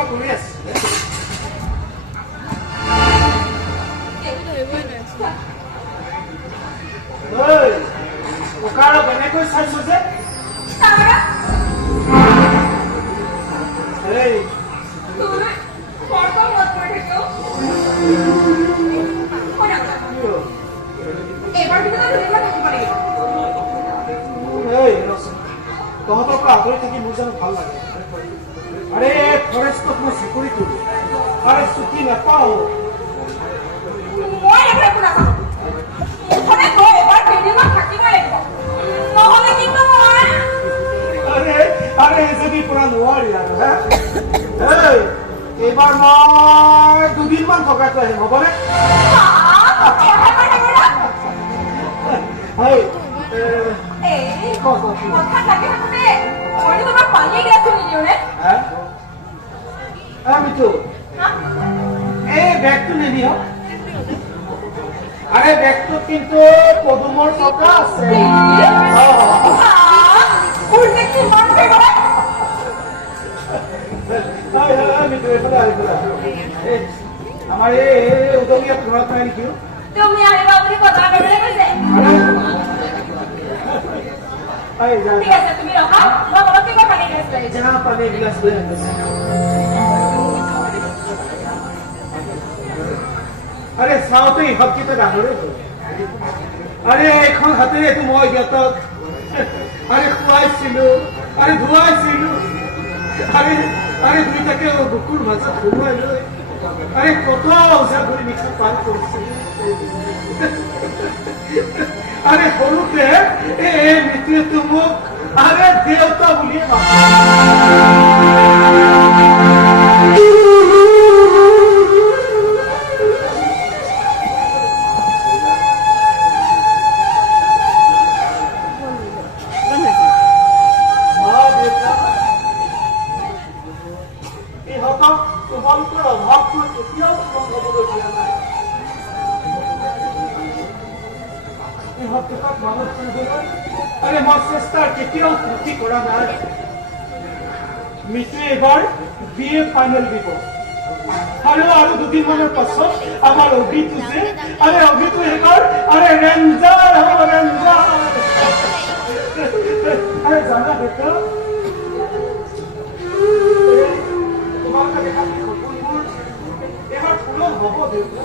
কিবা কৰি আছে ককাৰক এনেকৈ চাইছো যে তহঁতৰ পৰা আঁতৰি থাকি মোৰ জানো ভাল লাগে আৰে ফৰেষ্টত মই চাকৰি কৰো আৰে ছুটি নাপাওঁ আৰে যদি পুৰা নোৱাৰি আৰু এইবাৰ মই 2 দিনমান থকাকৈ আহিম হ'বনে আমিতো এই বেগটো নিদিও আরে বেগটোত কিন্তু পদুমৰ টকা আছে আমাৰ এই উদঙীয়াত ঘৰত নাই নেকি তুমি আহিবা বুলি কথা ক'বলৈ কৈছে ঠিক আছে তুমি ৰখা মই অলপ কিবা পানী গিলাচ লৈ আহিছোঁ পানী গিলাচ লৈ আহিছোঁ আরে চাওঁতে ইহঁতকেইটা ডাঙৰে হ'ল আৰে এখন হাতেৰেতো মই সিহঁতক আৰে খুৱাইছিলো আৰে ধুৱাইছিলো আৰে আৰে দুইটাকে বুকুৰ মাজত সোমোৱাই লৈ আৰে কত ওজা কৰি নিশা পাৰ কৰিছিল আৰে সৰুতে এই মৃত্যুটো মোক আৰে দেউতা বুলিয়ে আৰে মই চেষ্টাৰ কেতিয়াও ত্ৰুটি কৰা নাই মিঠে এবাৰ বিএ ফাইনেল দিব আৰু 2 দিনমানৰ পাছত আমাৰ অভিটো যে আৰে অভিটো এবাৰ আৰে ৰেঞ্জাৰ হ'ব ৰেঞ্জাৰ আৰে জানা বেটা তোমালোকে দেখা সপোনবোৰ এবাৰ পূৰণ হ'ব দেউতা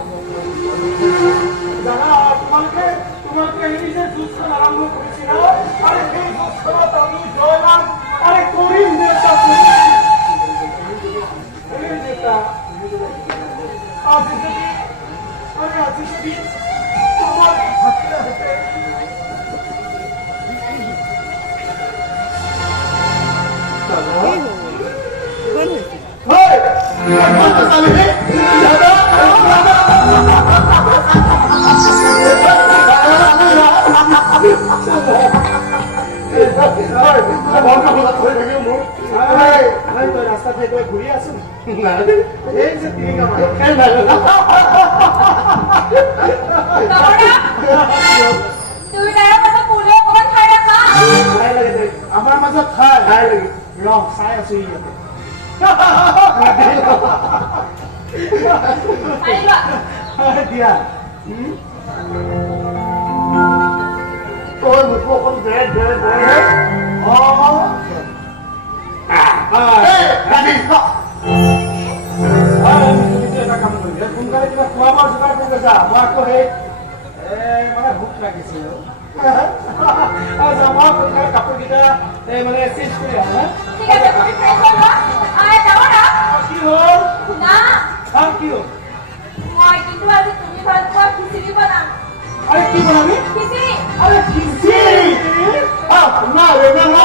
জানা তোমালোকে এই যে যুদ্ধখন আৰম্ভ কৰিছিল আৰে সেই যুদ্ধত আমি জয়লাভ আৰে কৰিম দেউতা আজি যদি তোমাৰ থাকিলে হেঁতে ৰাস্তা থেকে ঘুৰে আসুন এই যে আমাৰ মাজত খাই লাগে ৰং চাই আছো দিয়া সোনকালে কিবা খোৱা বোৱা যোগাৰ কৰি যা মই আকৌ সেই মানে ভোক লাগিছে মই সোনকালে কাপোৰকেইটা মানে চেঞ্জ কৰি আহো কি হ'ল কি হ'ল মই কিন্তু আজি তুমি ভাল পোৱা খিচিৰি বনাম আৰে কি বনাবি খিচিৰি আৰে খিচিৰি না ৰে না